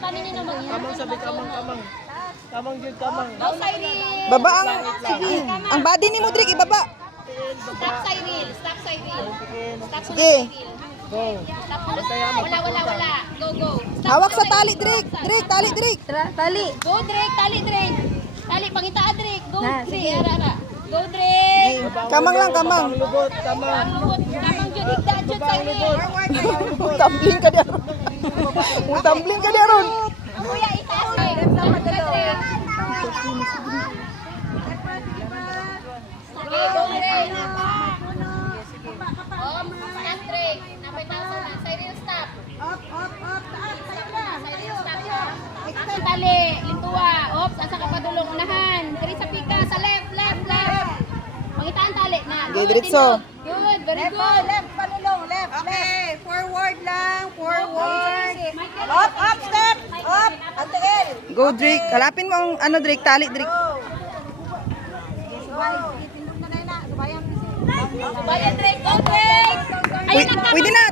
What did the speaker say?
panin niyo naman. Kamang sabi, kamang. Kamang yun, kamang. Go, Cyril. Baba ang body ni mo, Drake, ibaba. Stop, Cyril. Stop, Cyril. Stop, Sige. Go. Stop. Wala. Go. Stop, Hawak sa Cyril. tali, Drake. Drake, tali, Drake. Tali. Go, Drake. Tali, Drake. Tali, pangitaan, Drake. Go, Na, Drake. sige. Ara. Go, Drake. Kamang lang, kamang. Lubot, kamang. Kamang jud higda jud, Cyril. Tumbling ka diaron. Tumbling ka diaron. Kuya, itaas, Drake. Drake. Okay, go, Drake. Stop, Drake. Napay taso na. Cyril, stop. Cyril, stop, ha? Ang tali, lintuwa. Oops, asa ka padulong unahan. Diri sa pika, sa left. Pangitaan tali na. Okay, diretso. Good, very good. Okay, forward lang, forward. Up, step. Up, antiin. Go, Drake. Kalapin mo ang ano, Drake, tali, Drake. Bayan, Drake. Go, Drake. Ayun, Pwede na,